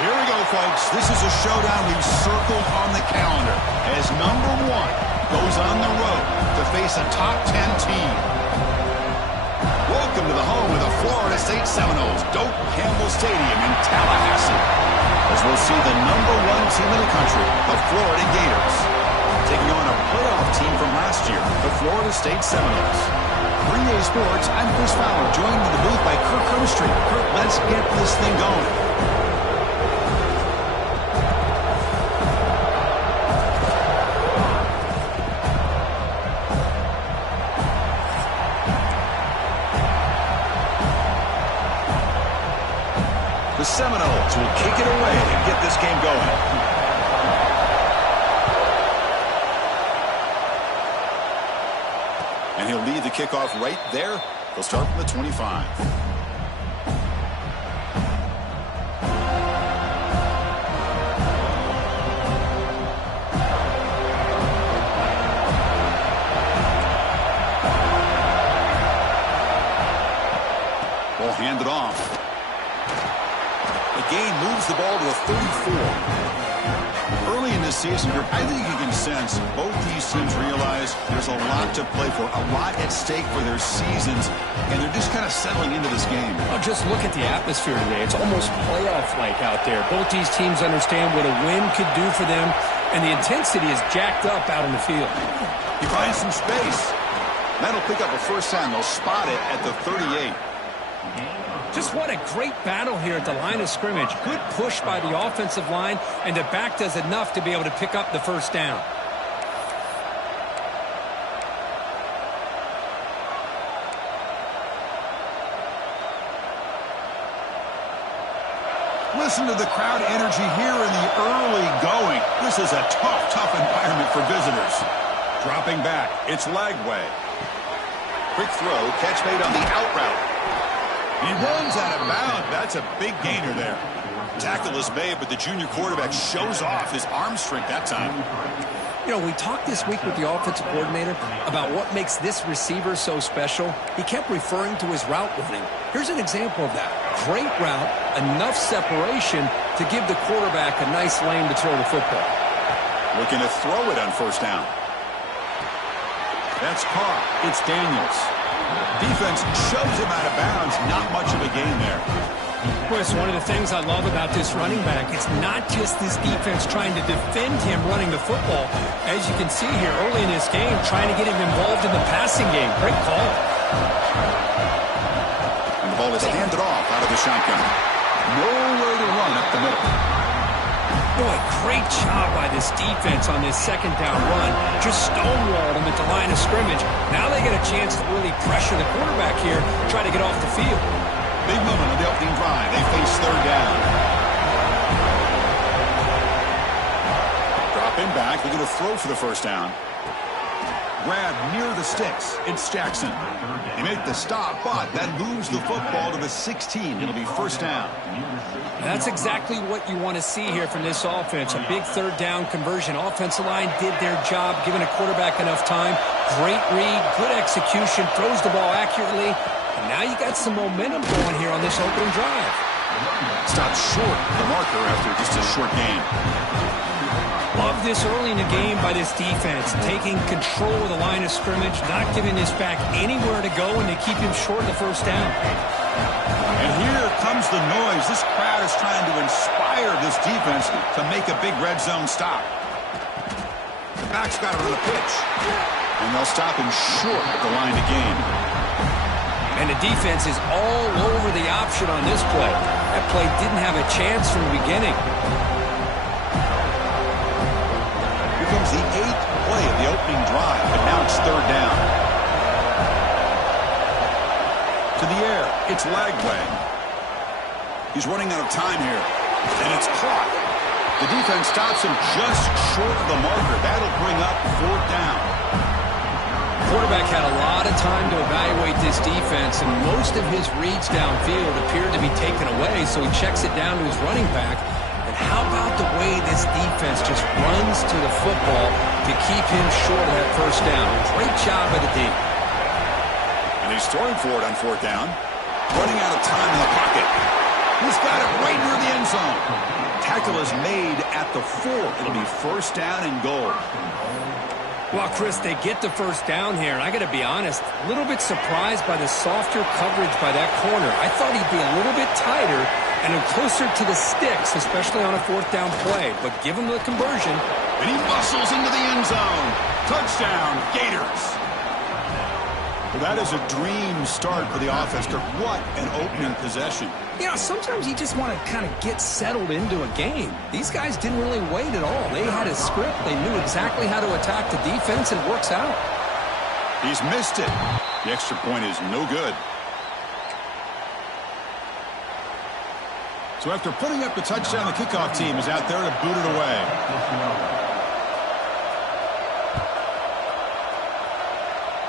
Here we go, folks. This is a showdown we've circled on the calendar as number 1 goes on the road to face a top 10 team. Welcome to the home of the Florida State Seminoles, Doak Campbell Stadium in Tallahassee, as we'll see the number 1 team in the country, the Florida Gators, taking on a playoff team from last year, the Florida State Seminoles. 3A Sports, I'm Chris Fowler, joined in the booth by Kirk Hermstreet. Kirk, let's get this thing going. The Seminoles will kick it away and get this game going. And he'll lead the kickoff right there. They'll start from the 25. Ball handed off. The game moves the ball to the 34. Early in this season, I think you can sense both these teams realize there's a lot to play for, a lot at stake for their seasons, and they're just kind of settling into this game. Oh, just look at the atmosphere today. It's almost playoff-like out there. Both these teams understand what a win could do for them, and the intensity is jacked up out in the field. He finds some space. That'll pick up a first down. They'll spot it at the 38. Just what a great battle here at the line of scrimmage. Good push by the offensive line, and the back does enough to be able to pick up the first down. Listen to the crowd energy here in the early going. This is a tough environment for visitors. Dropping back, it's Lagway. Quick throw, catch made on the out route. He runs out of bounds. That's a big gainer there. Tackle is made, but the junior quarterback shows off his arm strength that time. You know, we talked this week with the offensive coordinator about what makes this receiver so special. He kept referring to his route running. Here's an example of that. Great route, enough separation to give the quarterback a nice lane to throw the football. Looking to throw it on first down. That's caught. It's Daniels. Defense shoves him out of bounds. Not much of a gain there. Chris, one of the things I love about this running back, it's not just this defense trying to defend him running the football. As you can see here early in this game, trying to get him involved in the passing game. Great call. And the ball is handed off out of the shotgun. Nowhere to run up the middle. Boy, great job by this defense on this second down run. Just stonewalled him at the line of scrimmage. Now they get a chance to really pressure the quarterback here, try to get off the field. Big moment on the opening drive. They face third down. Dropping back. They're going to throw for the first down. Grab near the sticks. It's Jackson. They make the stop, but that moves the football to the 16. It'll be first down. That's exactly what you want to see here from this offense. A big third down conversion. Offensive line did their job, giving a quarterback enough time. Great read, good execution, throws the ball accurately. And now you got some momentum going here on this opening drive. Stopped short of the marker after just a short game. Love this early in the game by this defense, taking control of the line of scrimmage, not giving this back anywhere to go, and they keep him short of the first down. And here comes the noise. This crowd is trying to inspire this defense to make a big red zone stop. The back's got it on the pitch. And they'll stop him short at the line to gain. And the defense is all over the option on this play. That play didn't have a chance from the beginning. Here comes the 8th play of the opening drive, but now it's third down. To the air, it's Lagway. He's running out of time here, and it's caught. The defense stops him just short of the marker. That'll bring up fourth down. Quarterback had a lot of time to evaluate this defense, and most of his reads downfield appeared to be taken away, so he checks it down to his running back. And how about the way this defense just runs to the football to keep him short of that first down? Great job by the D. And he's throwing for it on fourth down. Running out of time in the pocket. He's got it right near the end zone. Tackle is made at the 4. It'll be first down and goal. Well, Chris, they get the first down here, and I got to be honest, a little bit surprised by the softer coverage by that corner. I thought he'd be a little bit tighter and closer to the sticks, especially on a fourth down play. But give him the conversion. And he muscles into the end zone. Touchdown, Gators. Well, that is a dream start for the offense. What an opening possession. You know, sometimes you just want to kind of get settled into a game. These guys didn't really wait at all. They had a script. They knew exactly how to attack the defense, and it works out. He's missed it. The extra point is no good. So after putting up the touchdown, the kickoff team is out there to boot it away.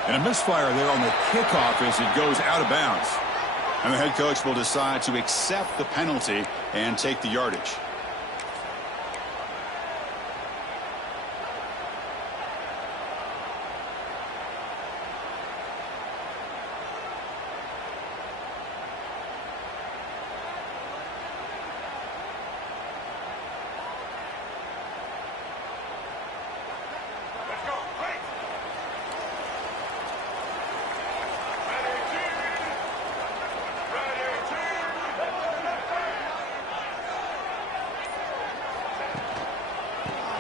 And a misfire there on the kickoff as it goes out of bounds. And the head coach will decide to accept the penalty and take the yardage.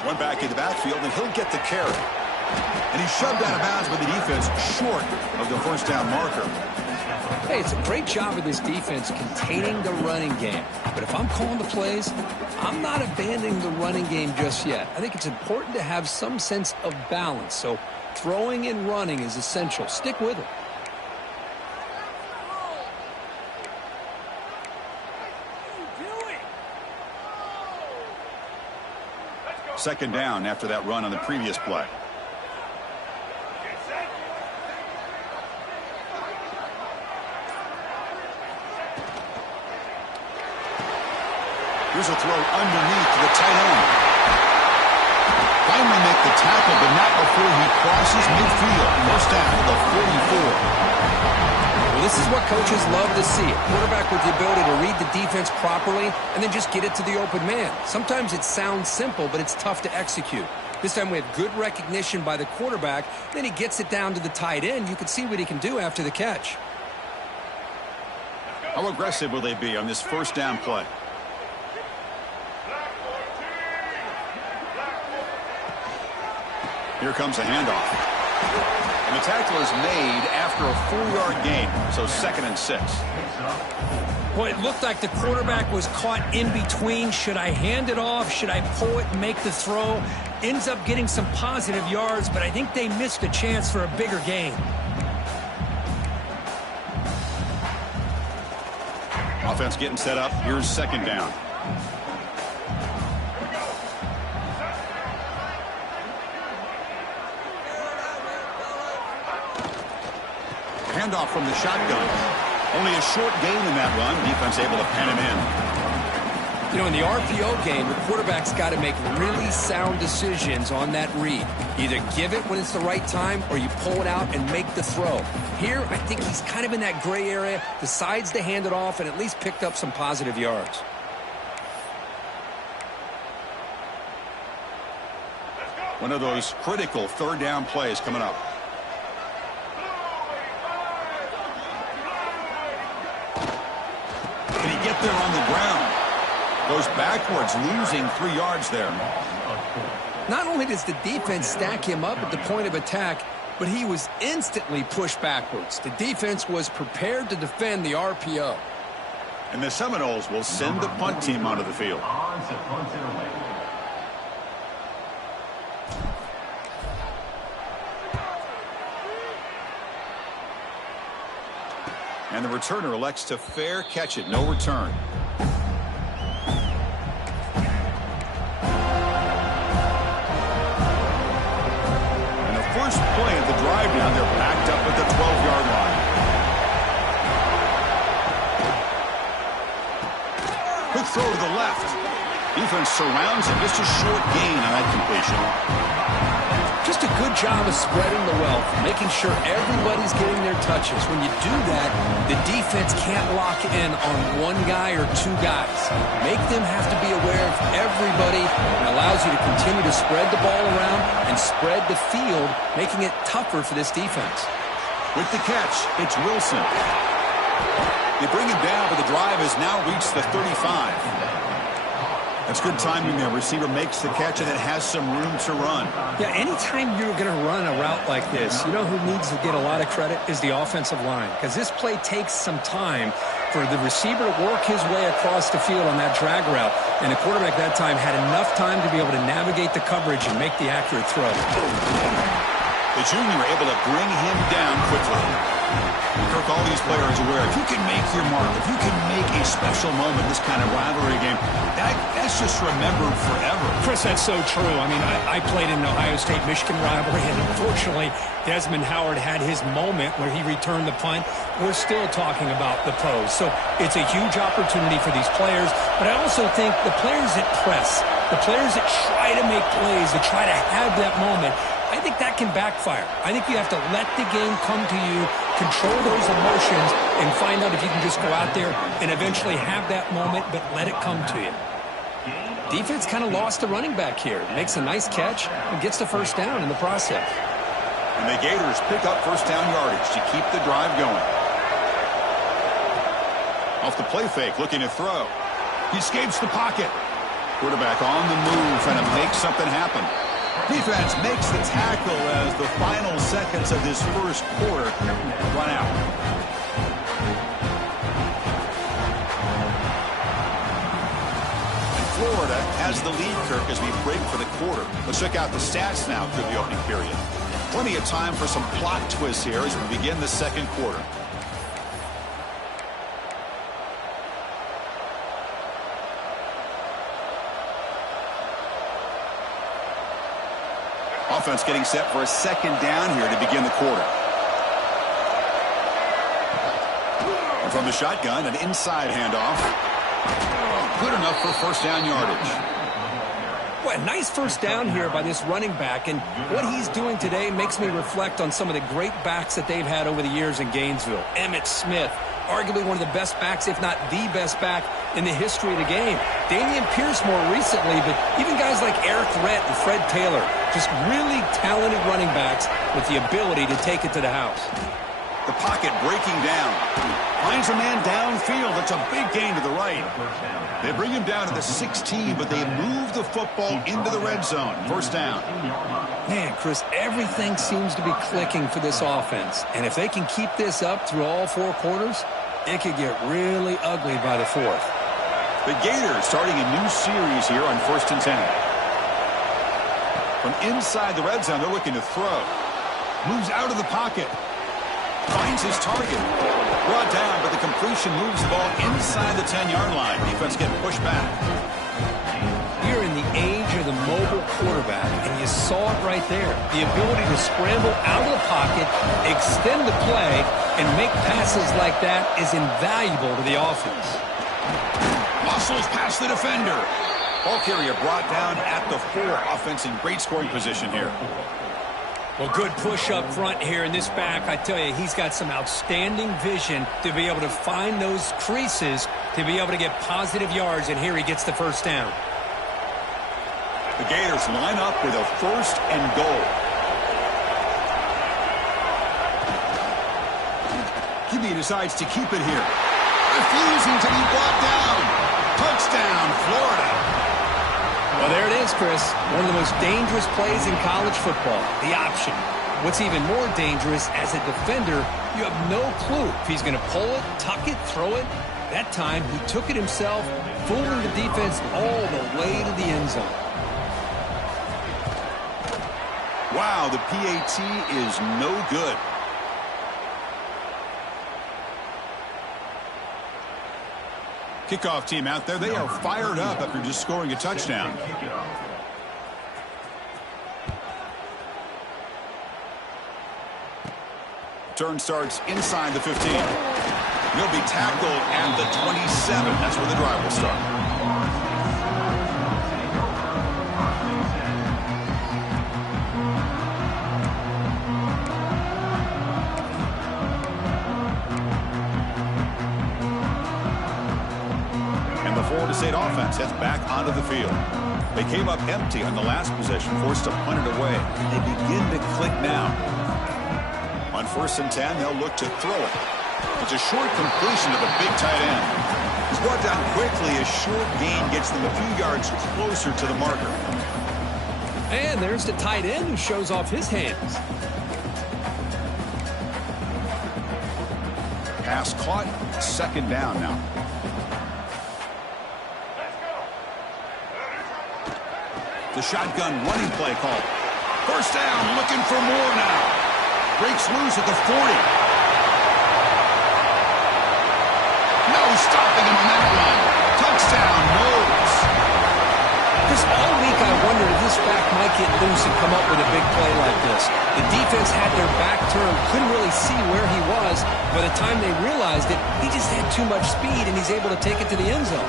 One back in the backfield, and he'll get the carry. And he's shoved out of bounds by the defense short of the first down marker. Hey, it's a great job of this defense containing the running game. But if I'm calling the plays, I'm not abandoning the running game just yet. I think it's important to have some sense of balance. So throwing and running is essential. Stick with it. Second down after that run on the previous play. Here's a throw underneath to the tight end. Finally make the tackle, but not before he crosses midfield. First down at the 44. Well, this is what coaches love to see. A quarterback with the ability to read the defense properly and then just get it to the open man. Sometimes it sounds simple, but it's tough to execute. This time we have good recognition by the quarterback. Then he gets it down to the tight end. You can see what he can do after the catch. How aggressive will they be on this first down play? Here comes a handoff. And the tackle is made after a 4-yard gain, so 2nd and 6. Boy, it looked like the quarterback was caught in between. Should I hand it off? Should I pull it and make the throw? Ends up getting some positive yards, but I think they missed a chance for a bigger gain. Offense getting set up. Here's second down. Handoff from the shotgun. Only a short gain in that run. Defense able to pen him in. You know, in the RPO game, the quarterback's got to make really sound decisions on that read. Either give it when it's the right time or you pull it out and make the throw. Here, I think he's kind of in that gray area, decides to hand it off and at least picked up some positive yards. One of those critical third down plays coming up. Can he get there on the ground? Goes backwards, losing 3 yards there. Not only does the defense stack him up at the point of attack, but he was instantly pushed backwards. The defense was prepared to defend the RPO. And the Seminoles will send the punt team onto the field. And the returner elects to fair catch it. No return. And the first play of the drive now, they're backed up at the 12-yard line. Quick throw to the left. Defense surrounds him. Just a short gain on that completion. Just a good job of spreading the wealth, making sure everybody's getting their touches. When you do that, the defense can't lock in on one guy or two guys. Make them have to be aware of everybody, and allows you to continue to spread the ball around and spread the field, making it tougher for this defense. With the catch, it's Wilson. They bring him down, but the drive has now reached the 35. That's good timing there. Receiver makes the catch and it has some room to run. Yeah, anytime you're going to run a route like this, you know who needs to get a lot of credit is the offensive line. Because this play takes some time for the receiver to work his way across the field on that drag route. And the quarterback that time had enough time to be able to navigate the coverage and make the accurate throw. The junior able to bring him down quickly. Kirk, all these players are aware, if you can make your mark, if you can make a special moment in this kind of rivalry game, that's just remembered forever. Chris, that's so true. I mean, I played in an Ohio State-Michigan rivalry, and unfortunately, Desmond Howard had his moment where he returned the punt. We're still talking about the pros. So it's a huge opportunity for these players, but I also think the players that press, the players that try to make plays, that try to have that moment, I think that can backfire. I think you have to let the game come to you, control those emotions, and find out if you can just go out there and eventually have that moment, but let it come to you. Defense kind of lost the running back here. Makes a nice catch and gets the first down in the process. And the Gators pick up first down yardage to keep the drive going. Off the play fake, looking to throw. He escapes the pocket. Quarterback on the move, trying to make something happen. Defense makes the tackle as the final seconds of this first quarter run out. And Florida has the lead, Kirk, as we break for the quarter. Let's check out the stats now through the opening period. Plenty of time for some plot twists here as we begin the second quarter. Offense getting set for a second down here to begin the quarter. And from the shotgun, an inside handoff. Good enough for first down yardage. Well, a nice first down here by this running back, and what he's doing today makes me reflect on some of the great backs that they've had over the years in Gainesville. Emmitt Smith, arguably one of the best backs, if not the best back in the history of the game. Dameon Pierce more recently, but even guys like Eric Rett and Fred Taylor, just really talented running backs with the ability to take it to the house. The pocket breaking down. Finds a man downfield. That's a big gain to the right. They bring him down to the 16, but they move the football into the red zone. First down. Man, Chris, everything seems to be clicking for this offense. And if they can keep this up through all four quarters, it could get really ugly by the fourth. The Gators starting a new series here on 1st and 10. From inside the red zone, they're looking to throw. Moves out of the pocket. Finds his target. Brought down, but the completion moves the ball inside the 10-yard line. Defense getting pushed back. We're in the age of the mobile quarterback, and you saw it right there. The ability to scramble out of the pocket, extend the play, and make passes like that is invaluable to the offense. Muscles past the defender. Ball carrier brought down at the 4. Offense in great scoring position here. Well, good push up front here in this back. I tell you, he's got some outstanding vision to be able to find those creases to be able to get positive yards, and here he gets the first down. The Gators line up with a 1st and goal. QB decides to keep it here. Refusing to be brought down. Touchdown, Florida. Well, there it is, Chris. One of the most dangerous plays in college football, the option. What's even more dangerous, as a defender, you have no clue if he's going to pull it, tuck it, throw it. That time, he took it himself, fooling the defense all the way to the end zone. Wow, the PAT is no good. Kickoff team out there, they are fired up after just scoring a touchdown. Turn starts inside the 15. He'll be tackled at the 27. That's where the drive will start. defense heads back onto the field. They came up empty on the last possession, forced to punt it away. They begin to click now. On 1st and 10, they'll look to throw it. It's a short completion to the big tight end. He's brought down quickly. A short gain gets them a few yards closer to the marker. And there's the tight end who shows off his hands. Pass caught. 2nd down now. The shotgun running play call. 1st down, looking for more now. Breaks loose at the 40. No stopping him on that run. Touchdown, Knowles. Just all week I wondered if this back might get loose and come up with a big play like this. The defense had their back turned, couldn't really see where he was. By the time they realized it, he just had too much speed, and he's able to take it to the end zone.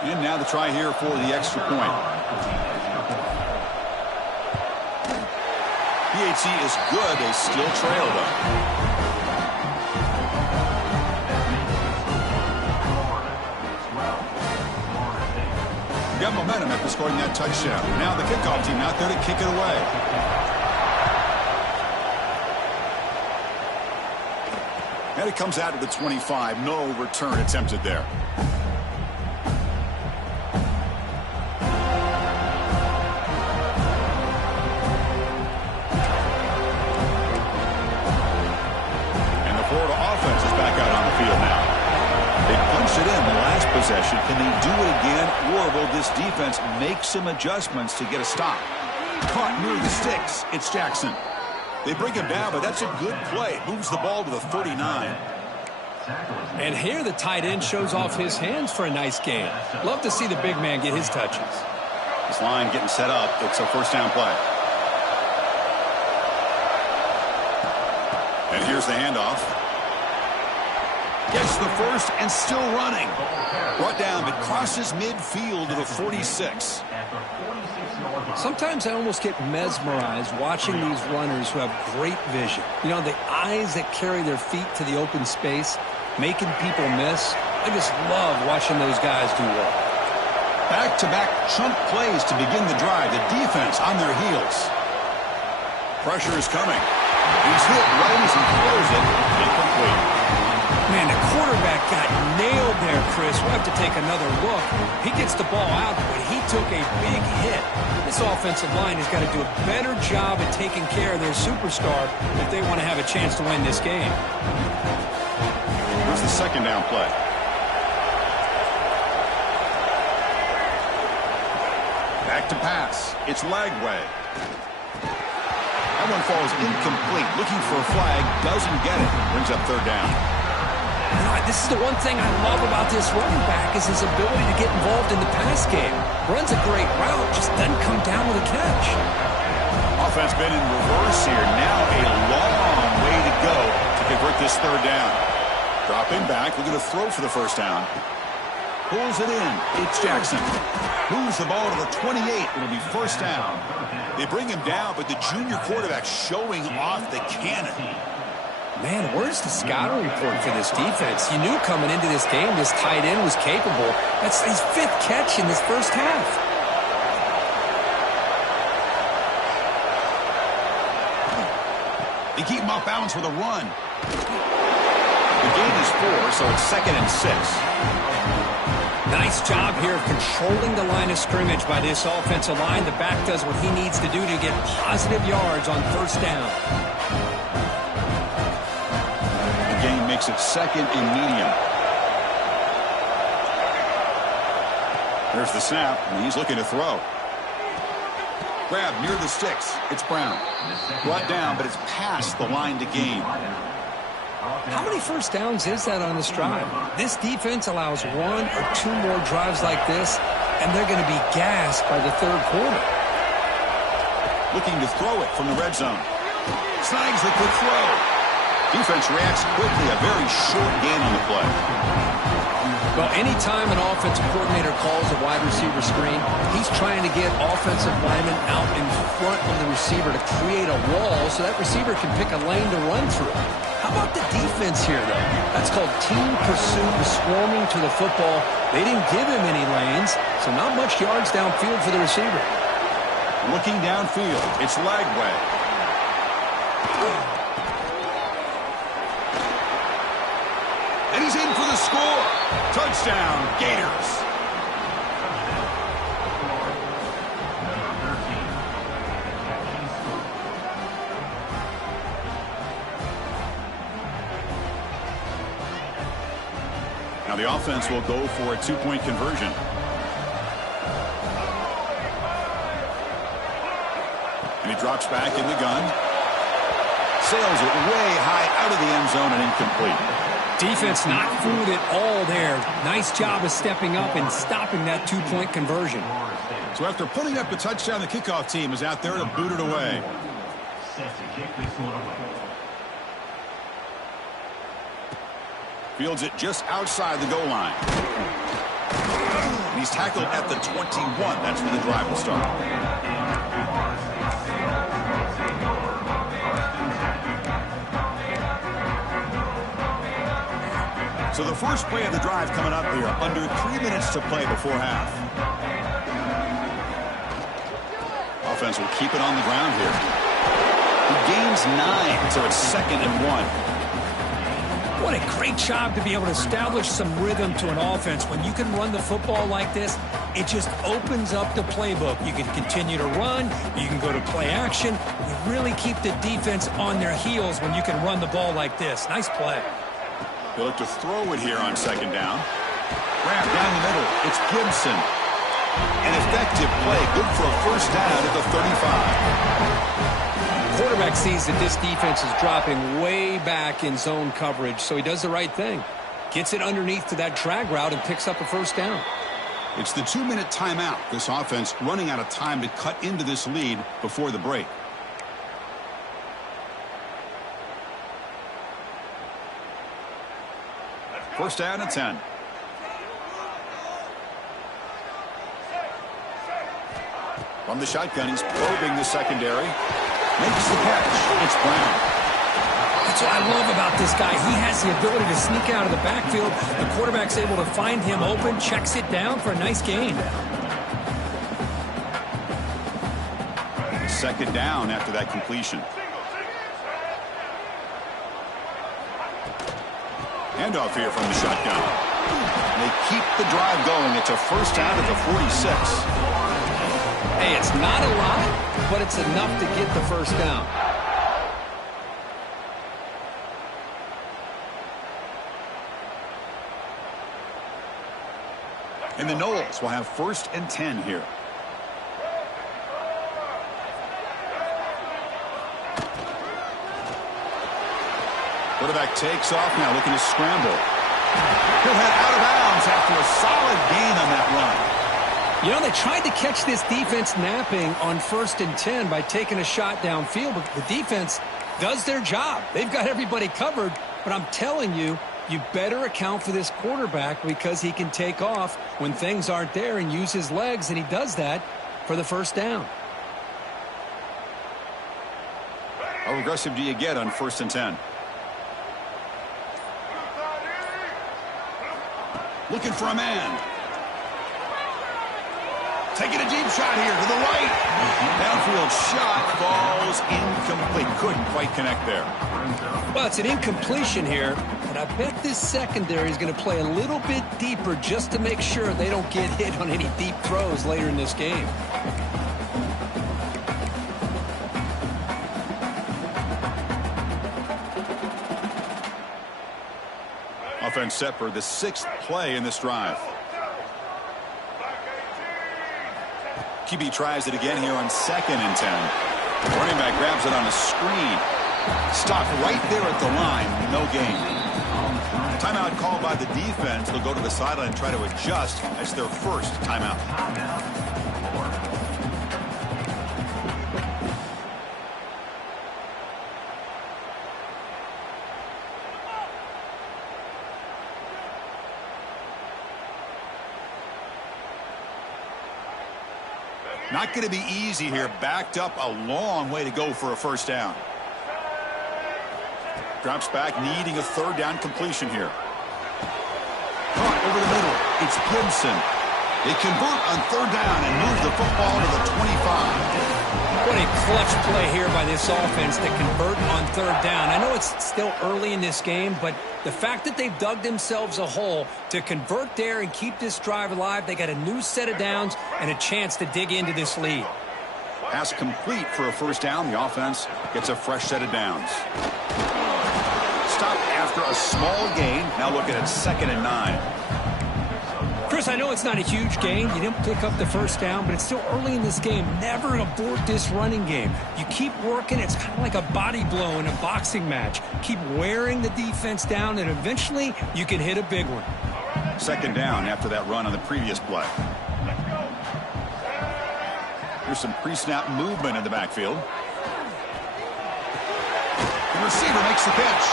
And now the try here for the extra point. PHC is good. They still trail, though. Got momentum after scoring that touchdown. Now the kickoff team out there to kick it away. And it comes out to the 25. No return attempted there. Possession. Can they do it again, or will this defense make some adjustments to get a stop? Caught near the sticks. It's Jackson. They bring him down, but that's a good play. Moves the ball to the 39. And here the tight end shows off his hands for a nice gain. Love to see the big man get his touches. This line getting set up. It's a 1st down play. And here's the handoff. Gets the 1st and still running. Brought down, but crosses midfield to the 46. Sometimes I almost get mesmerized watching these runners who have great vision. You know, the eyes that carry their feet to the open space, making people miss. I just love watching those guys do well. Back-to-back chunk plays to begin the drive. The defense on their heels. Pressure is coming. He's hit right as he throws it. Incomplete. Man, the quarterback got nailed there, Chris. We'll have to take another look. He gets the ball out, but he took a big hit. This offensive line has got to do a better job at taking care of their superstar if they want to have a chance to win this game. Here's the 2nd down play. Back to pass. It's Lagway. That one falls incomplete. Looking for a flag. Doesn't get it. Brings up 3rd down. This is the one thing I love about this running back is his ability to get involved in the pass game. Runs a great route, just doesn't come down with a catch. Offense been in reverse here. Now a long way to go to convert this 3rd down. Dropping back, looking to throw for the 1st down. Pulls it in. It's Jackson. Moves the ball to the 28. It'll be 1st down. They bring him down, but the junior quarterback showing off the cannon. Man, where's the scouting report for this defense? You knew coming into this game this tight end was capable. That's his 5th catch in this 1st half. They keep him off balance with a run. The gain is 4, so it's 2nd and 6. Nice job here of controlling the line of scrimmage by this offensive line. The back does what he needs to do to get positive yards on 1st down. Makes it 2nd and medium. There's the snap, and he's looking to throw. Grab near the sticks. It's Brown. Brought down, but it's past the line to gain. How many 1st downs is that on this drive? This defense allows 1 or 2 more drives like this, and they're going to be gassed by the 3rd quarter. Looking to throw it from the red zone. Snags the quick throw. Defense reacts quickly. A very short gain on the play. Well, anytime an offensive coordinator calls a wide receiver screen, he's trying to get offensive linemen out in front of the receiver to create a wall so that receiver can pick a lane to run through. How about the defense here, though? That's called team pursuit and swarming to the football. They didn't give him any lanes, so not much yards downfield for the receiver. Looking downfield, it's Lagway. And he's in for the score. Touchdown, Gators. Now the offense will go for a two-point conversion. And he drops back in the gun. Sails it way high out of the end zone and incomplete. Defense not fooled at all there. Nice job of stepping up and stopping that two-point conversion. So after putting up a touchdown, the kickoff team is out there to boot it away. Fields it just outside the goal line. And he's tackled at the 21. That's where the drive will start. So the first play of the drive coming up here. Under 3 minutes to play before half. Offense will keep it on the ground here. He gains 9, so it's 2nd and 1. What a great job to be able to establish some rhythm to an offense. When you can run the football like this, it just opens up the playbook. You can continue to run. You can go to play action. You really keep the defense on their heels when you can run the ball like this. Nice play. He'll look to throw it here on 2nd down. Grab down the middle. It's Gibson. An effective play. Good for a first down at the 35. Quarterback sees that this defense is dropping way back in zone coverage, so he does the right thing. Gets it underneath to that drag route and picks up a first down. It's the 2-minute timeout. This offense running out of time to cut into this lead before the break. First down and 10. From the shotgun, he's probing the secondary. Makes the catch. It's Brown. That's what I love about this guy. He has the ability to sneak out of the backfield. The quarterback's able to find him open, checks it down for a nice gain. 2nd down after that completion. Handoff here from the shotgun. They keep the drive going. It's a first down at the 46. Hey, it's not a lot, but it's enough to get the first down. And the Knowles will have 1st and 10 here. Quarterback takes off now, looking to scramble. He'll head out of bounds after a solid gain on that run. You know, they tried to catch this defense napping on 1st and 10 by taking a shot downfield, but the defense does their job. They've got everybody covered, but I'm telling you, you better account for this quarterback because he can take off when things aren't there and use his legs, and he does that for the first down. How aggressive do you get on 1st and 10? Looking for a man. Taking a deep shot here to the right. Downfield shot falls incomplete. Couldn't quite connect there. Well, it's an incompletion here, and I bet this secondary is going to play a little bit deeper just to make sure they don't get hit on any deep throws later in this game. Offense set for the 6th play in this drive. QB tries it again here on 2nd and 10. Running back grabs it on a screen. Stopped right there at the line. No gain. Timeout called by the defense. They'll go to the sideline and try to adjust. That's their first timeout. Not going to be easy here. Backed up a long way to go for a first down. Drops back, needing a third down completion here. Caught over the middle. It's Gibson. They convert on third down and move the football to the 25. What a clutch play here by this offense to convert on third down. I know it's still early in this game, but the fact that they've dug themselves a hole to convert there and keep this drive alive, they got a new set of downs and a chance to dig into this lead. Pass complete for a first down. The offense gets a fresh set of downs. Stop after a small gain. Now looking at 2nd and 9. Chris, I know it's not a huge gain. You didn't pick up the first down, but it's still early in this game. Never abort this running game. You keep working. It's kind of like a body blow in a boxing match. Keep wearing the defense down, and eventually you can hit a big one. 2nd down after that run on the previous play. Here's some pre-snap movement in the backfield. The receiver makes the catch.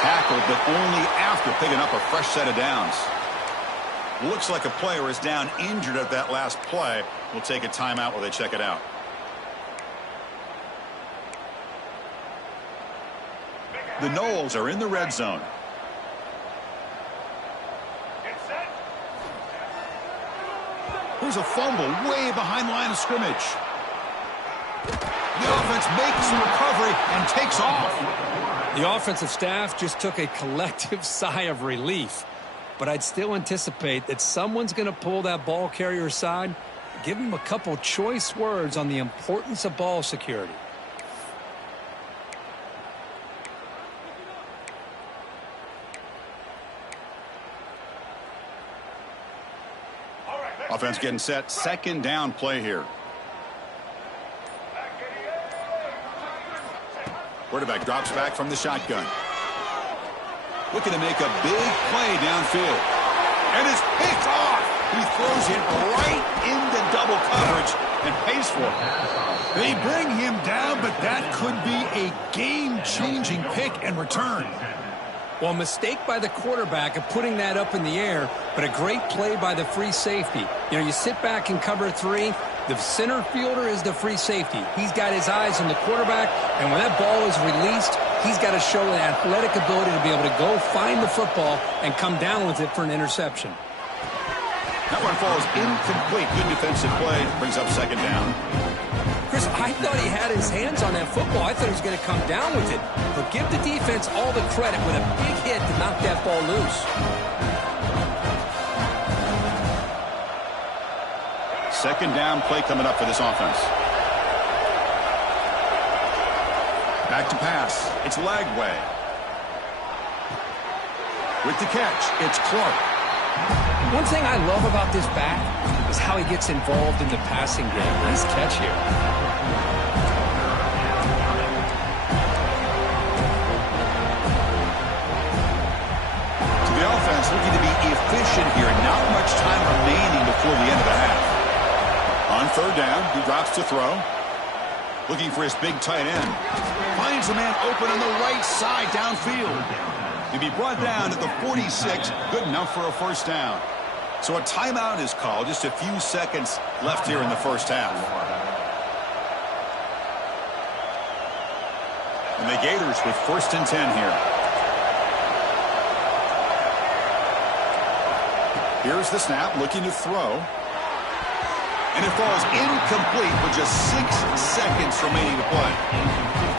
Tackled, but only after picking up a fresh set of downs. Looks like a player is down injured at that last play. We'll take a timeout while they check it out. The Knowles are in the red zone. Here's a fumble way behind the line of scrimmage. The offense makes the recovery and takes off. The offensive staff just took a collective sigh of relief. But I'd still anticipate that someone's going to pull that ball carrier aside, give him a couple choice words on the importance of ball security. Offense getting set. 2nd down play here. Quarterback drops back from the shotgun. Looking to make a big play downfield. And it's picked off. He throws it right into double coverage and pays for it. They bring him down, but that could be a game-changing pick and return. Well, mistake by the quarterback of putting that up in the air, but a great play by the free safety. You know, you sit back and cover 3. The center fielder is the free safety. He's got his eyes on the quarterback, and when that ball is released, he's got to show an athletic ability to be able to go find the football and come down with it for an interception. That one falls incomplete. Good defensive play. Brings up 2nd down. Chris, I thought he had his hands on that football. I thought he was going to come down with it. But give the defense all the credit with a big hit to knock that ball loose. 2nd down play coming up for this offense. Back to pass. It's Lagway. With the catch, it's Clark. One thing I love about this back is how he gets involved in the passing game. Nice catch here. To the offense, looking to be efficient here. Not much time remaining before the end of the half. On 3rd down, he drops to throw. Looking for his big tight end. Finds a man open on the right side downfield. He'll be brought down at the 46. Good enough for a first down. So a timeout is called. Just a few seconds left here in the first half. And the Gators with 1st and 10 here. Here's the snap, looking to throw. And it falls incomplete with just 6 seconds remaining to play.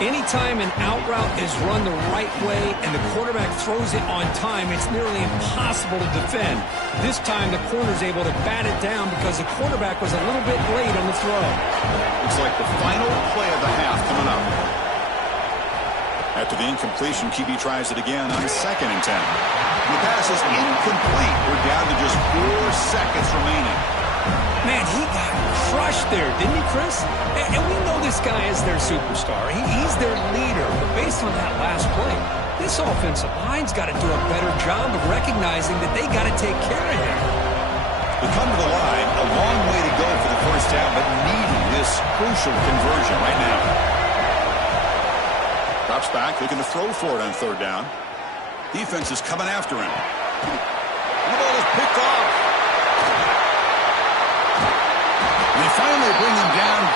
Anytime an out route is run the right way and the quarterback throws it on time, it's nearly impossible to defend. This time the corner's able to bat it down because the quarterback was a little bit late on the throw. Looks like the final play of the half coming up. After the incompletion, QB tries it again on 2nd and 10. The pass is incomplete. We're down to just 4 seconds remaining. Man, he got crushed there, didn't he, Chris? And we know this guy is their superstar. He's their leader. But based on that last play, this offensive line's got to do a better job of recognizing that they got to take care of him. We come to the line, a long way to go for the first down, but needing this crucial conversion right now. Drops back, looking to throw for it on 3rd down. Defense is coming after him. And the ball is picked off. They finally bring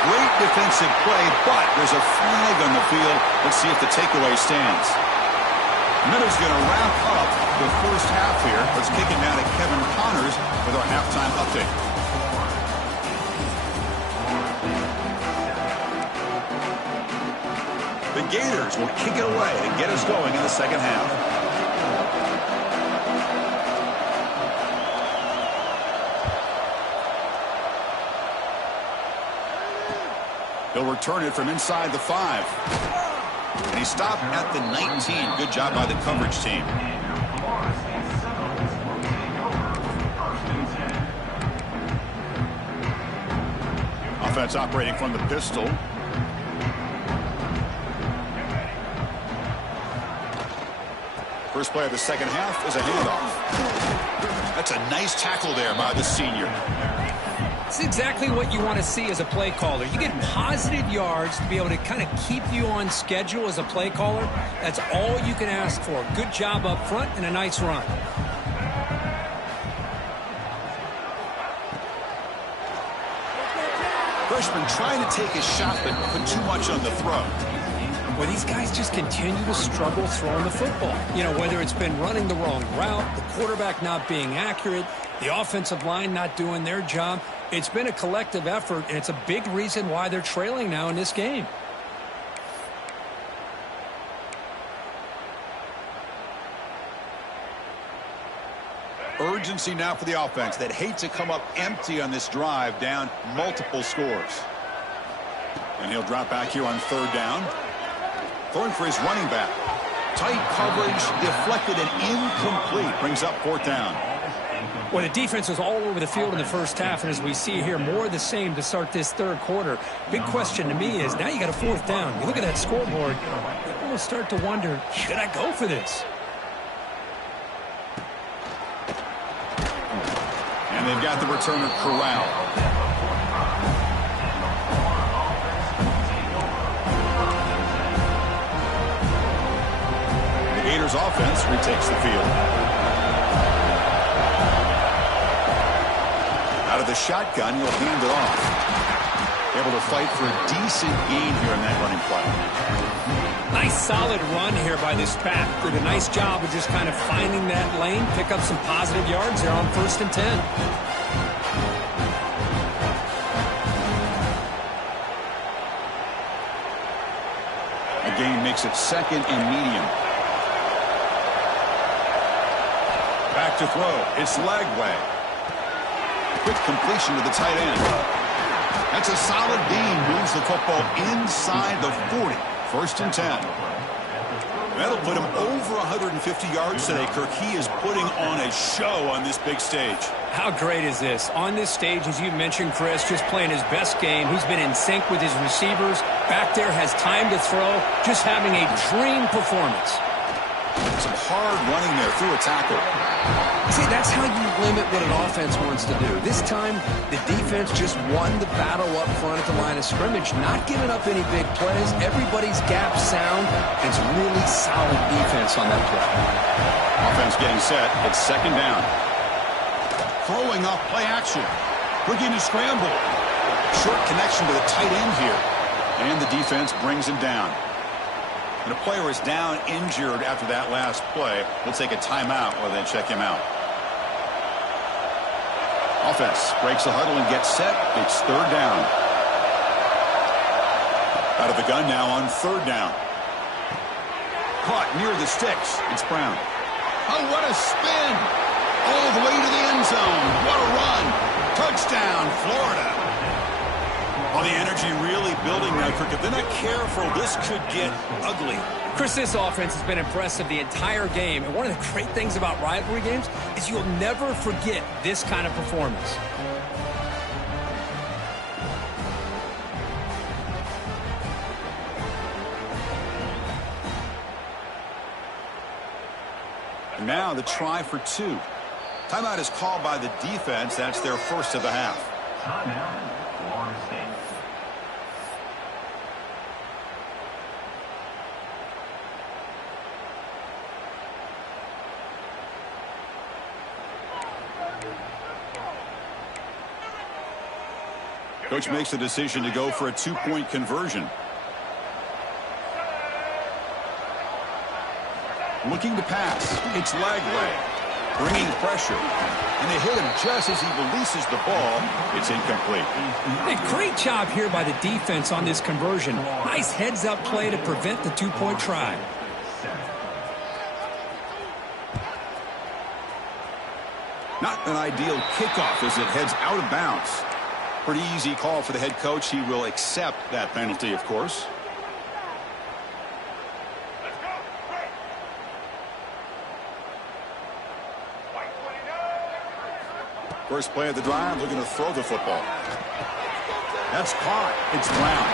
Great defensive play, but there's a flag on the field. Let's see if the takeaway stands. Miller's going to wrap up the first half here. Let's kick it now to Kevin Connors with our halftime update. The Gators will kick it away to get us going in the second half. He'll return it from inside the 5. And he stopped at the 19. Good job by the coverage team. Offense operating from the pistol. First play of the second half is a handoff. That's a nice tackle there by the senior. It's exactly what you want to see as a play caller. You get positive yards to be able to kind of keep you on schedule as a play caller. That's all you can ask for. Good job up front and a nice run. Freshman trying to take a shot but put too much on the throw. Well, these guys just continue to struggle throwing the football. You know, whether it's been running the wrong route, the quarterback not being accurate, the offensive line not doing their job. It's been a collective effort, and it's a big reason why they're trailing now in this game. Urgency now for the offense that hate to come up empty on this drive, down multiple scores. And he'll drop back here on third down. Throwing for his running back. Tight coverage, deflected and incomplete. Brings up fourth down. Well, the defense was all over the field in the first half, and as we see here, more of the same to start this third quarter. Big question to me is, now you got a fourth down. You look at that scoreboard, you almost start to wonder, should I go for this? And they've got the returner corralled. Gators offense retakes the field. Out of the shotgun, he'll hand it off. Able to fight for a decent gain here in that running play. Nice solid run here by this back. Did a nice job of just kind of finding that lane, pick up some positive yards there on 1st and 10. The gain makes it 2nd and medium. Back to throw. It's Lagway. Quick completion to the tight end. That's a solid gain. Moves the football inside the 40. 1st and 10. That'll put him over 150 yards today, Kirk. He is putting on a show on this big stage. How great is this? On this stage, as you mentioned, Chris, just playing his best game. He's been in sync with his receivers. Back there, has time to throw. Just having a dream performance. Some hard running there through a tackle. See, that's how you limit what an offense wants to do. This time, the defense just won the battle up front at the line of scrimmage, not giving up any big plays. Everybody's gap sound. It's really solid defense on that play. Offense getting set. It's 2nd down. Throwing off play action. Looking to scramble. Short connection to the tight end here. And the defense brings him down. When a player is down injured after that last play, we'll take a timeout or then check him out. Offense breaks the huddle and gets set. It's 3rd down. Out of the gun now on 3rd down. Caught near the sticks. It's Brown. Oh, what a spin. All the way to the end zone. What a run. Touchdown, Florida. Well, the energy really building now, Kirk. If they're not careful, this could get ugly. Chris, this offense has been impressive the entire game. And one of the great things about rivalry games is you'll never forget this kind of performance. And now the try for 2. Timeout is called by the defense. That's their first of the half. Timeout, Florida State. Coach makes the decision to go for a two-point conversion. Looking to pass. It's Lagway. Bringing pressure. And they hit him just as he releases the ball. It's incomplete. A great job here by the defense on this conversion. Nice heads-up play to prevent the two-point try. Not an ideal kickoff as it heads out of bounds. Pretty easy call for the head coach. He will accept that penalty, of course. First play of the drive, looking to throw the football. That's caught. It's Brown.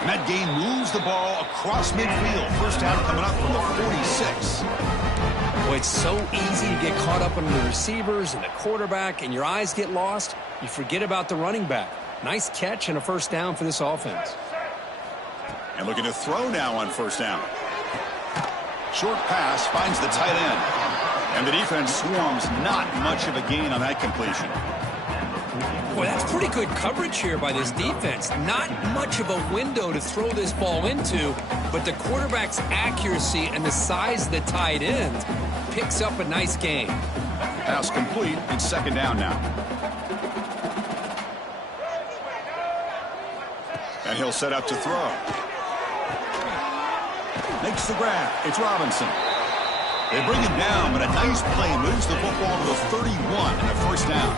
And that gain moves the ball across midfield. First down coming up from the 46. Boy, it's so easy to get caught up on the receivers and the quarterback, and your eyes get lost. You forget about the running back. Nice catch and a first down for this offense. And looking to throw now on first down. Short pass finds the tight end. And the defense swarms. Not much of a gain on that completion. Boy, that's pretty good coverage here by this defense. Not much of a window to throw this ball into, but the quarterback's accuracy and the size of the tight end picks up a nice gain. Pass complete. It's second down now. And he'll set up to throw. Makes the grab. It's Robinson. They bring him down, but a nice play moves the football to the 31 and a first down.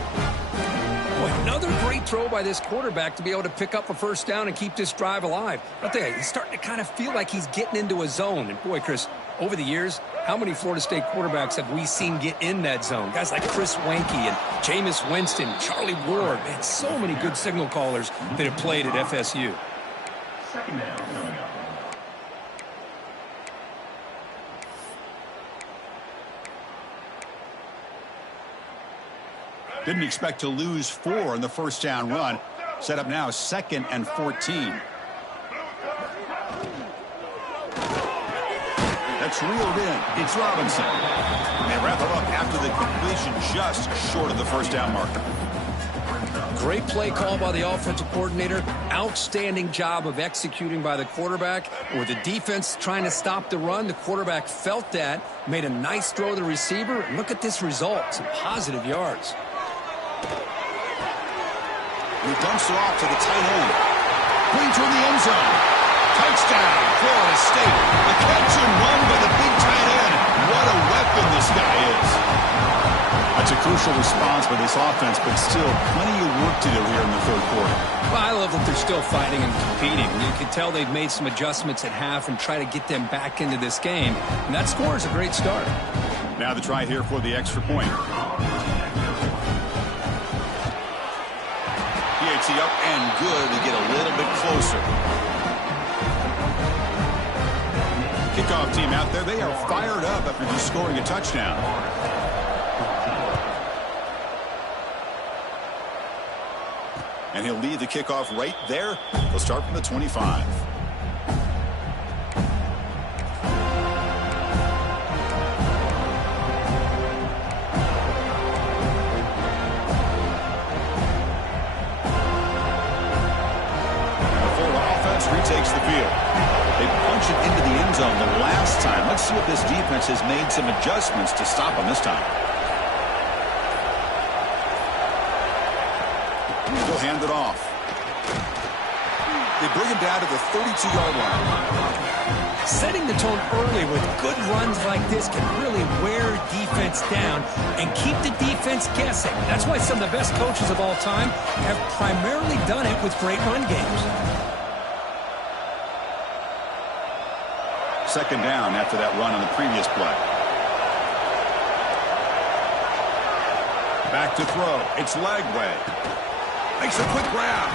Boy, another great throw by this quarterback to be able to pick up a first down and keep this drive alive. I'll tell you, he's starting to kind of feel like he's getting into a zone. And boy, Chris, over the years, how many Florida State quarterbacks have we seen get in that zone? Guys like Chris Wenke and Jameis Winston, Charlie Ward. Man, so many good signal callers that have played at FSU. Second down coming up. Didn't expect to lose 4 in the first down run. Set up now 2nd and 14. That's reeled in. It's Robinson. And they wrap it up after the completion just short of the first down marker. Great play call by the offensive coordinator. Outstanding job of executing by the quarterback. With the defense trying to stop the run, the quarterback felt that, made a nice throw to the receiver. And look at this result. Some positive yards. He dumps it off to the tight end. Putting toward the end zone. Touchdown, Florida State. A catch and run by the big tight end. What a weapon this guy is. That's a crucial response by this offense, but still plenty of work to do here in the third quarter. Well, I love that they're still fighting and competing. You can tell they've made some adjustments at half and try to get them back into this game. And that score is a great start. Now the try here for the extra point. PAT up and good to get a little bit closer. Kickoff team out there, they are fired up after just scoring a touchdown. And he'll lead the kickoff right there. They'll start from the 25. Retakes the field. They punch it into the end zone the last time. Let's see if this defense has made some adjustments to stop them this time. They'll hand it off. They bring him down to the 32-yard line. Setting the tone early with good runs like this can really wear defense down and keep the defense guessing. That's why some of the best coaches of all time have primarily done it with great run games. Second down after that run on the previous play. Back to throw. It's Lagway. Makes a quick grab.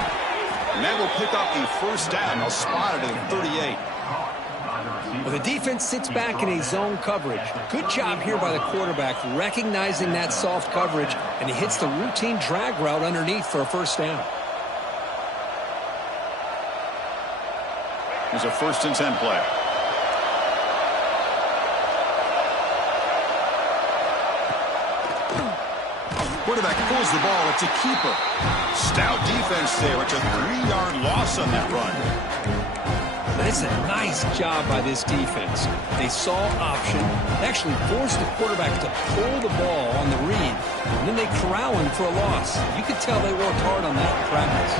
And that will pick up a first down. They'll spot it at 38. Well, the defense sits back in a zone coverage. Good job here by the quarterback recognizing that soft coverage, and he hits the routine drag route underneath for a first down. There's a 1st and 10 play. Quarterback pulls the ball. It's a keeper. Stout defense there. It's a 3-yard loss on that run. That's a nice job by this defense. They saw option, actually forced the quarterback to pull the ball on the read, and then they corral him for a loss. You could tell they worked hard on that in practice.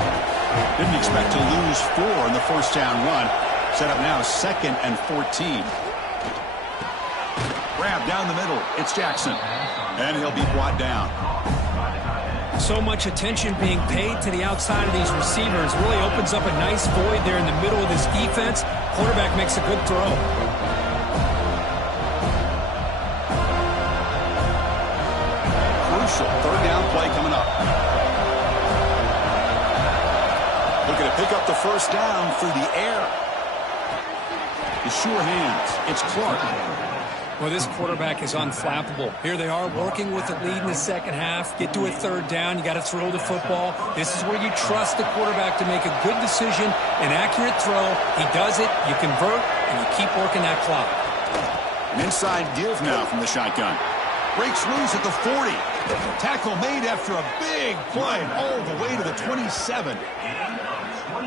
Didn't expect to lose 4 in the first down run. Set up now 2nd and 14. Grab down the middle. It's Jackson. And he'll be brought down. So much attention being paid to the outside of these receivers. Really opens up a nice void there in the middle of this defense. Quarterback makes a good throw. Crucial 3rd down play coming up. Looking to pick up the first down through the air. His sure hands. It's Clark. Well, this quarterback is unflappable. Here they are working with the lead in the second half. Get to a 3rd down. You got to throw the football. This is where you trust the quarterback to make a good decision, an accurate throw. He does it, you convert, and you keep working that clock. An inside give now from the shotgun. Breaks loose at the 40. Tackle made after a big play all the way to the 27.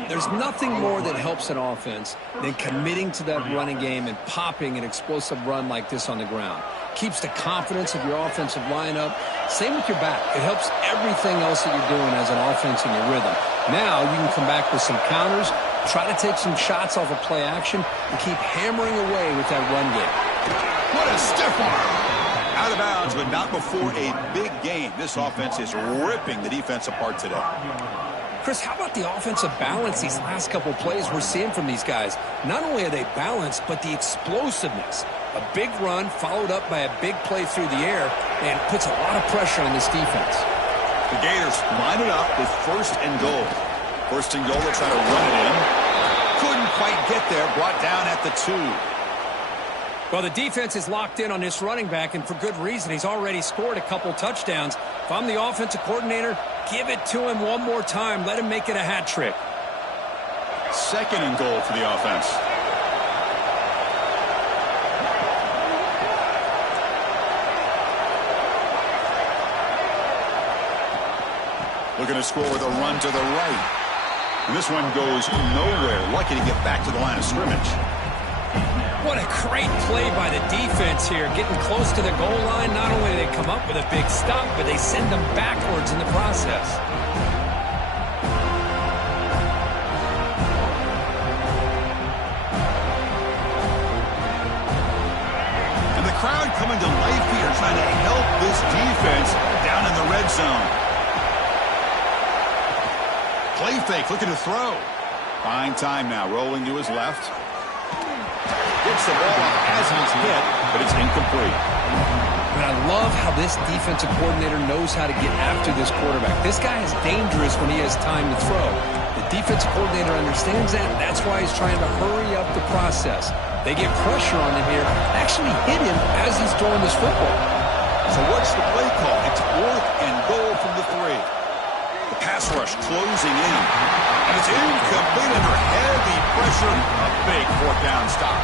There's nothing more that helps an offense than committing to that running game and popping an explosive run like this on the ground. Keeps the confidence of your offensive lineup. Same with your back. It helps everything else that you're doing as an offense in your rhythm. Now you can come back with some counters, try to take some shots off of play action, and keep hammering away with that run game. What a stiff arm! Out of bounds, but not before a big game. This offense is ripping the defense apart today. Chris, how about the offensive balance these last couple plays we're seeing from these guys? Not only are they balanced, but the explosiveness. A big run followed up by a big play through the air, and puts a lot of pressure on this defense. The Gators line it up with 1st and goal. 1st and goal, they'll try to run it in. Couldn't quite get there, brought down at the 2. Well, the defense is locked in on this running back, and for good reason. He's already scored a couple touchdowns. If I'm the offensive coordinator, give it to him one more time. Let him make it a hat trick. 2nd and goal for the offense. Looking to score with a run to the right. And this one goes nowhere. Lucky to get back to the line of scrimmage. What a great play by the defense here. Getting close to the goal line, not only do they come up with a big stop, but they send them backwards in the process. And the crowd coming to life here, trying to help this defense down in the red zone. Play fake, looking to throw. Fine time now, rolling to his left. Gets the ball up as he's hit, but it's incomplete. And I love how this defensive coordinator knows how to get after this quarterback. This guy is dangerous when he has time to throw. The defensive coordinator understands that. That's why he's trying to hurry up the process. They get pressure on him here, actually hit him as he's throwing this football. So what's the play call? It's 4th and goal from the 3. The pass rush closing in. And it's incomplete under heavy pressure. A big 4th down stop.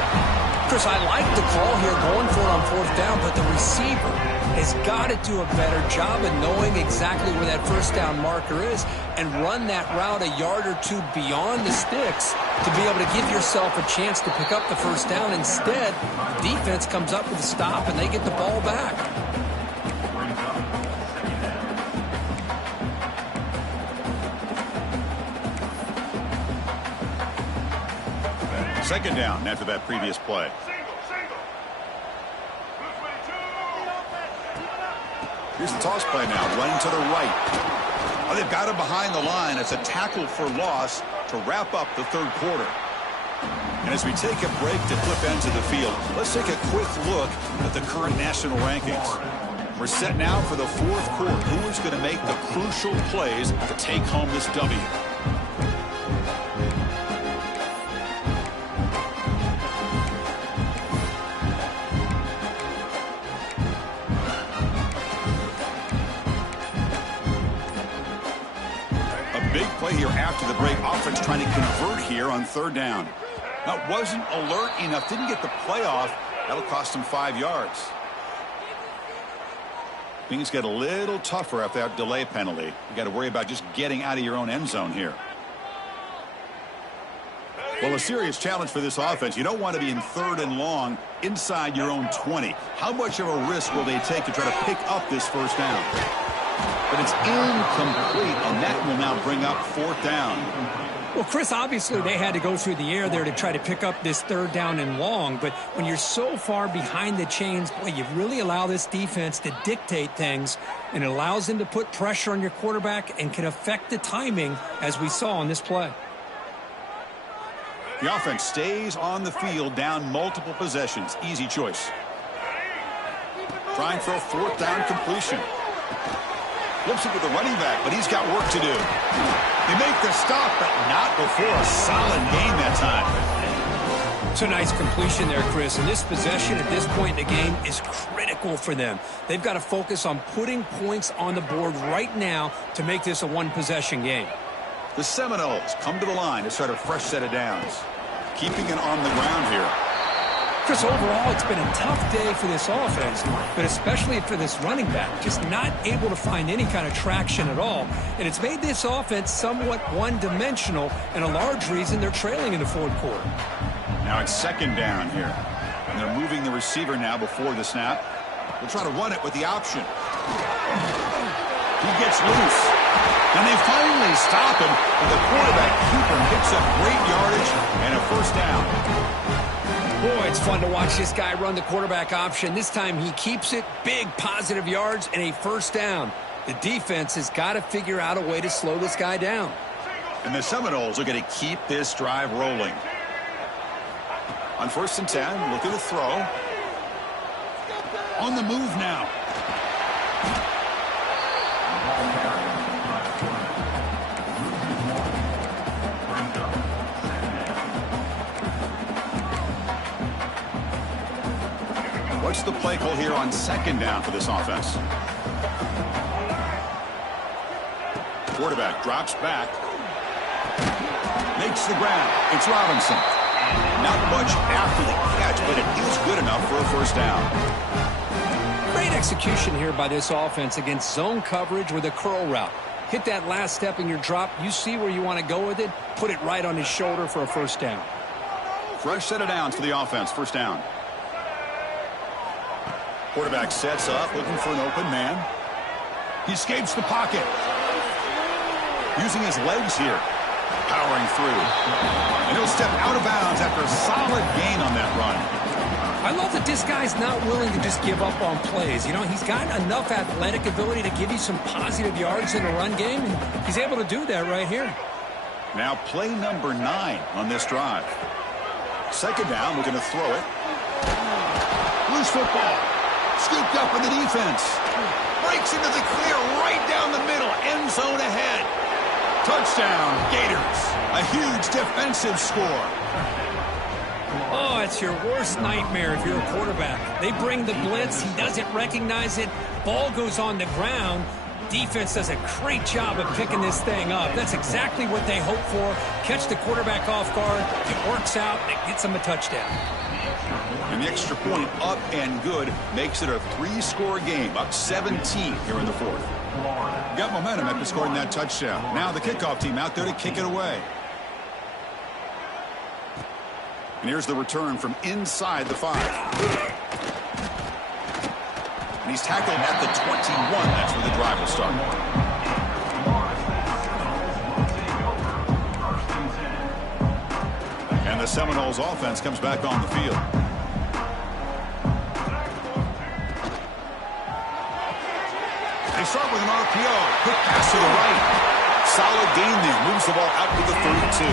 Chris, I like the call here going for it on 4th down, but the receiver has got to do a better job of knowing exactly where that 1st down marker is and run that route a yard or 2 beyond the sticks to be able to give yourself a chance to pick up the 1st down. Instead, the defense comes up with a stop and they get the ball back. Second down after that previous play. Here's the toss play now, running to the right. Oh, they've got him behind the line. It's a tackle for loss to wrap up the 3rd quarter. And as we take a break to flip ends of the field, let's take a quick look at the current national rankings. We're set now for the 4th quarter. Who is going to make the crucial plays to take home this W? Big play here after the break. Offense trying to convert here on 3rd down. Now, wasn't alert enough. Didn't get the play off. That'll cost him 5 yards. Things get a little tougher after that delay penalty. You got to worry about just getting out of your own end zone here. Well, a serious challenge for this offense. You don't want to be in 3rd and long inside your own 20. How much of a risk will they take to try to pick up this first down? But it's incomplete, and that will now bring up 4th down. Well, Chris, obviously they had to go through the air there to try to pick up this 3rd down and long, but when you're so far behind the chains, boy, you really allow this defense to dictate things, and it allows them to put pressure on your quarterback and can affect the timing, as we saw on this play. The offense stays on the field, down multiple possessions. Easy choice. Trying for a 4th down completion. Flips it with the running back, but he's got work to do. They make the stop, but not before a solid gain that time. It's a nice completion there, Chris, and this possession at this point in the game is critical for them. They've got to focus on putting points on the board right now to make this a one-possession game. The Seminoles come to the line to start a fresh set of downs. Keeping it on the ground here. Chris, overall, it's been a tough day for this offense, but especially for this running back, just not able to find any kind of traction at all. And it's made this offense somewhat one-dimensional, and a large reason they're trailing in the 4th quarter. Now it's 2nd down here. And they're moving the receiver now before the snap. They'll try to run it with the option. He gets loose. And they finally stop him, but the quarterback keeper picks up great yardage and a 1st down. Boy, it's fun to watch this guy run the quarterback option. This time he keeps it, big positive yards, and a 1st down. The defense has got to figure out a way to slow this guy down. And the Seminoles are going to keep this drive rolling. On 1st and 10, look at the throw. On the move now. What's the play call here on 2nd down for this offense? Quarterback drops back. Makes the grab. It's Robinson. Not much after the catch, but it is good enough for a 1st down. Great execution here by this offense against zone coverage with a curl route. Hit that last step in your drop. You see where you want to go with it. Put it right on his shoulder for a 1st down. Fresh set of downs for the offense. 1st down. Quarterback sets up, looking for an open man. He escapes the pocket. Using his legs here. Powering through. And he'll step out of bounds after a solid gain on that run. I love that this guy's not willing to just give up on plays. You know, he's got enough athletic ability to give you some positive yards in a run game, and he's able to do that right here. Now play number 9 on this drive. 2nd down, we're going to throw it. Loose football. Scooped up in the defense. Breaks into the clear right down the middle. End zone ahead. Touchdown, Gators. A huge defensive score. Oh, it's your worst nightmare if you're a quarterback. They bring the blitz. He doesn't recognize it. Ball goes on the ground. Defense does a great job of picking this thing up. That's exactly what they hope for. Catch the quarterback off guard. It works out. It gets them a touchdown. And the extra point up and good makes it a 3-score game, up 17 here in the 4th. Got momentum after scoring that touchdown. Now the kickoff team out there to kick it away. And here's the return from inside the 5. And he's tackled at the 21. That's where the drive will start. And the Seminoles offense comes back on the field. They start with an RPO. Quick pass to the right. Solid gain there. Moves the ball out to the 32.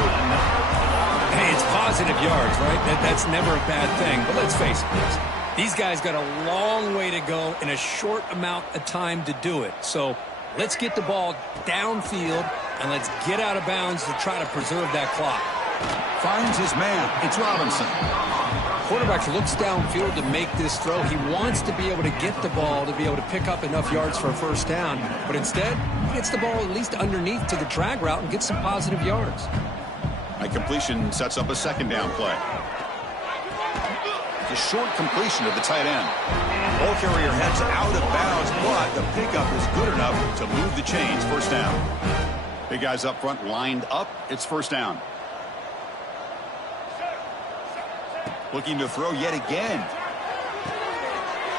Hey, it's positive yards, right? That's never a bad thing. But let's face it, these guys got a long way to go in a short amount of time to do it. So let's get the ball downfield, and let's get out of bounds to try to preserve that clock. Finds his man. It's Robinson. Quarterback looks downfield to make this throw. He wants to be able to get the ball to be able to pick up enough yards for a 1st down. But instead, he gets the ball at least underneath to the drag route and gets some positive yards. A completion sets up a 2nd down play. It's a short completion to the tight end. Ball carrier heads out of bounds, but the the pickup is good enough to move the chains. First down. Big guys up front lined up. It's first down. Looking to throw yet again.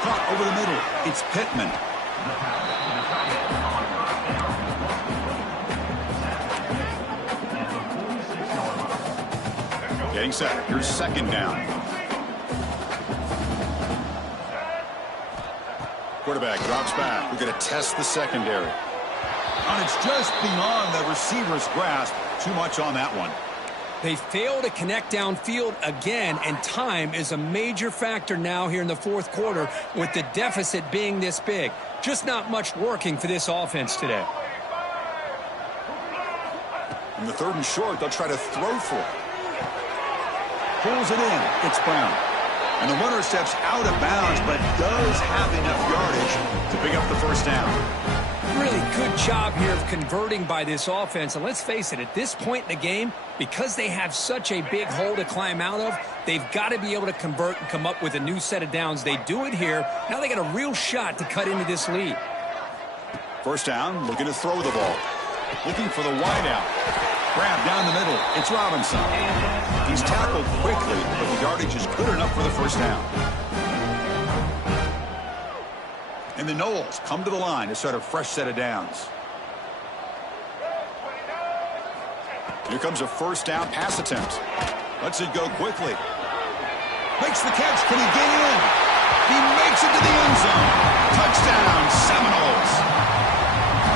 Caught over the middle. It's Pittman. Getting set. Here's second down. Quarterback drops back. We're going to test the secondary. And it's just beyond the receiver's grasp. Too much on that one. They fail to connect downfield again, and time is a major factor now here in the fourth quarter with the deficit being this big. Just not much working for this offense today. In the third and short, they'll try to throw for it. Pulls it in. It's Brown. And the runner steps out of bounds, but does have enough yardage to pick up the first down. Really good job here of converting by this offense. And let's face it, at this point in the game, because they have such a big hole to climb out of, they've got to be able to convert and come up with a new set of downs. They do it here. Now they got a real shot to cut into this lead. First down, looking to throw the ball. Looking for the wideout. Grab down the middle. It's Robinson. He's tackled quickly, but the yardage is good enough for the first down. And the Knowles come to the line to start a fresh set of downs. Here comes a first down pass attempt. Lets it go quickly. Makes the catch. Can he get in? He makes it to the end zone. Touchdown, Seminoles.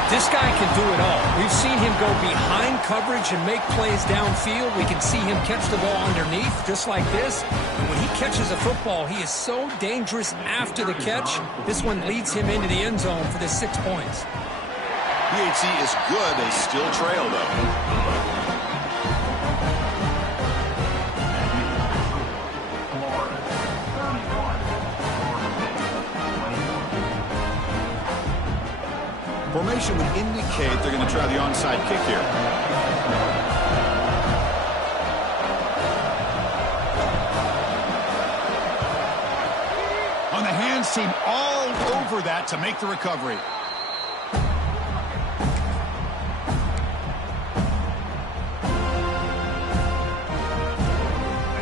This guy can do it all. We've seen him go behind coverage and make plays downfield. We can see him catch the ball underneath just like this. And when he catches a football, he is so dangerous after the catch. This one leads him into the end zone for the 6 points. PHC is good. They still trail, though. Formation would indicate they're going to try the onside kick here. On the hands team all over that to make the recovery.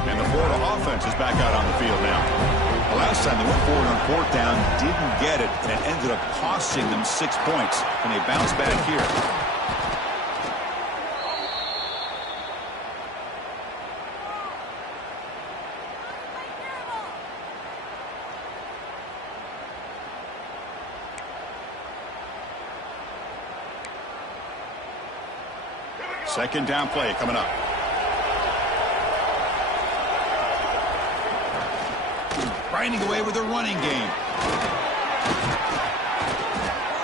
And the Florida offense is back out on the field now. The last time they went forward on fourth down, didn't get it, and it ended up costing them 6 points. And they bounce back here. Second down play coming up. Grinding away with their running game.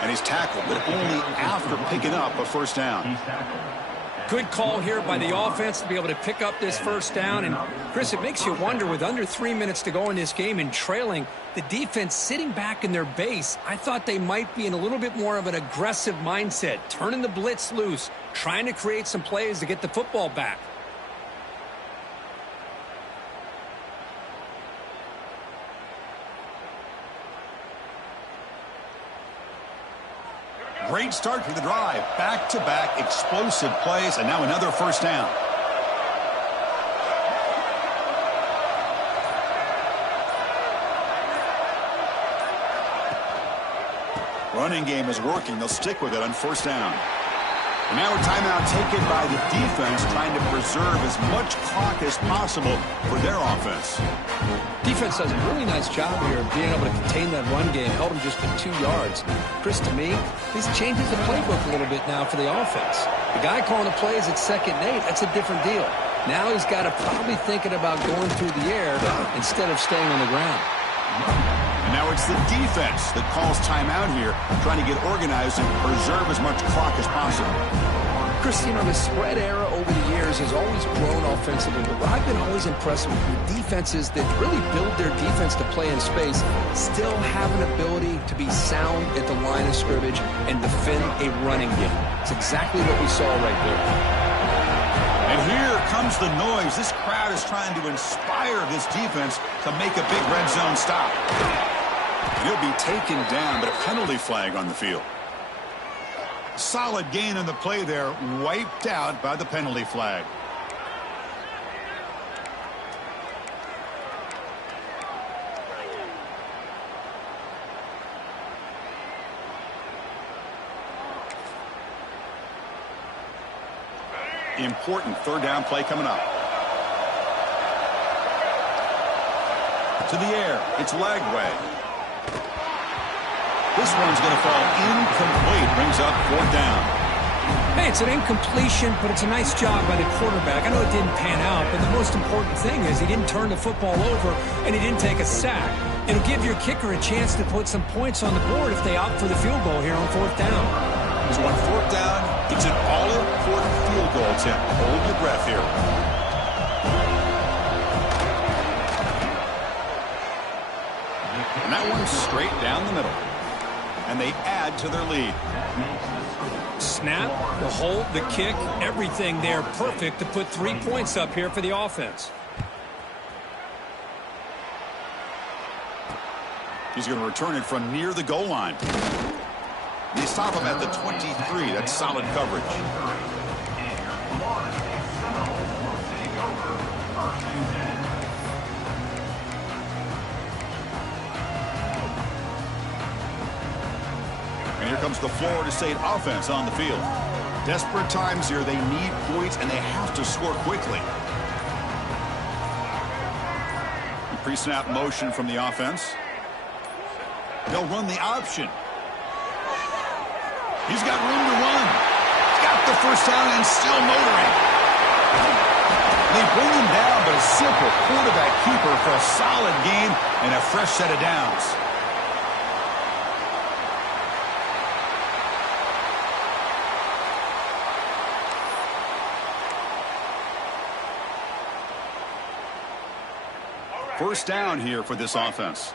And he's tackled, but only after picking up a first down. Good call here by the offense to be able to pick up this first down. And, Chris, it makes you wonder, with under 3 minutes to go in this game and trailing, the defense sitting back in their base, I thought they might be in a little bit more of an aggressive mindset, turning the blitz loose, trying to create some plays to get the football back. Great start for the drive. Back-to-back explosive plays, and now another first down. Running game is working. They'll stick with it on first down. And now a timeout taken by the defense, trying to preserve as much clock as possible for their offense. Defense does a really nice job here of being able to contain that run game, held them just to 2 yards. Chris, to me, this changes the playbook a little bit now for the offense. The guy calling the plays at 2nd and 8, that's a different deal. Now he's got to probably thinking about going through the air instead of staying on the ground. And now it's the defense that calls timeout here, trying to get organized and preserve as much clock as possible. Chris, you know, the spread era over the years has always grown offensively, but what I've been always impressed with the defenses that really build their defense to play in space still have an ability to be sound at the line of scrimmage and defend a running game. It's exactly what we saw right there. And here comes the noise. This crowd is trying to inspire this defense to make a big red zone stop. And he'll be taken down, but a penalty flag on the field. Solid gain on the play there, wiped out by the penalty flag. Important third down play coming up. To the air. It's Lagway. This one's going to fall incomplete. Brings up fourth down. Hey, it's an incompletion, but it's a nice job by the quarterback. I know it didn't pan out, but the most important thing is he didn't turn the football over and he didn't take a sack. It'll give your kicker a chance to put some points on the board if they opt for the field goal here on fourth down. So on fourth down, it's an all-important field goal attempt. Hold your breath here. And that one's straight down the middle. And they add to their lead. Snap, the hold, the kick, everything there perfect to put 3 points up here for the offense. He's going to return it from near the goal line. They stop him at the 23. That's solid coverage. And here comes the Florida State offense on the field. Desperate times here. They need points, and they have to score quickly. Pre-snap motion from the offense. They'll run the option. He's got room to run. He's got the first down and still motoring. They bring him down, but a simple quarterback keeper for a solid gain and a fresh set of downs. First down here for this offense.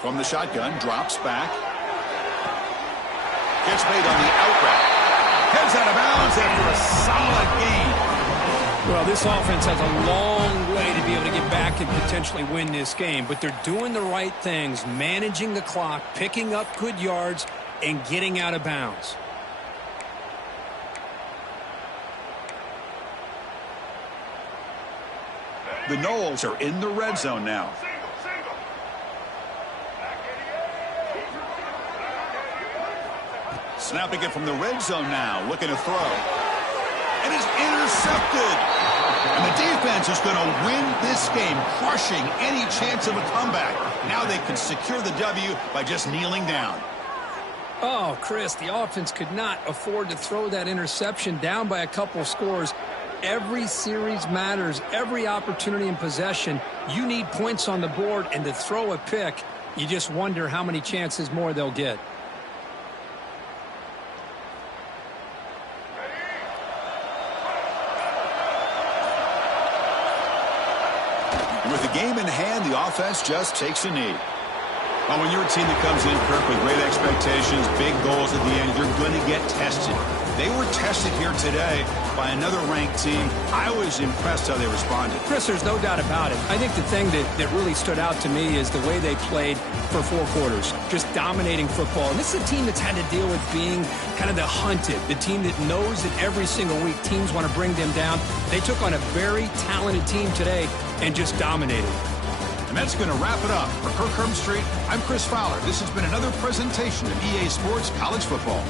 From the shotgun, drops back. Catch made on the out route. Heads out of bounds after a solid gain. Well, this offense has a long way to be able to get back and potentially win this game, but they're doing the right things, managing the clock, picking up good yards, and getting out of bounds. The Noles are in the red zone now. Snapping it from the red zone now, looking to throw. And it's intercepted. And the defense is going to win this game, crushing any chance of a comeback. Now they can secure the W by just kneeling down. Oh, Chris, the offense could not afford to throw that interception down by a couple scores. Every series matters. Every opportunity in possession, you need points on the board, and to throw a pick, you just wonder how many chances more they'll get. With the game in hand, the offense just takes a knee. Well, when you're a team that comes in, Kirk, with great expectations, big goals at the end, you're going to get tested. They were tested here today by another ranked team. I was impressed how they responded. Chris, there's no doubt about it. I think the thing that really stood out to me is the way they played for 4 quarters, just dominating football. And this is a team that's had to deal with being kind of the hunted, the team that knows that every single week teams want to bring them down. They took on a very talented team today and just dominated. And that's going to wrap it up. For Kirk Herbstreit, I'm Chris Fowler. This has been another presentation of EA Sports College Football.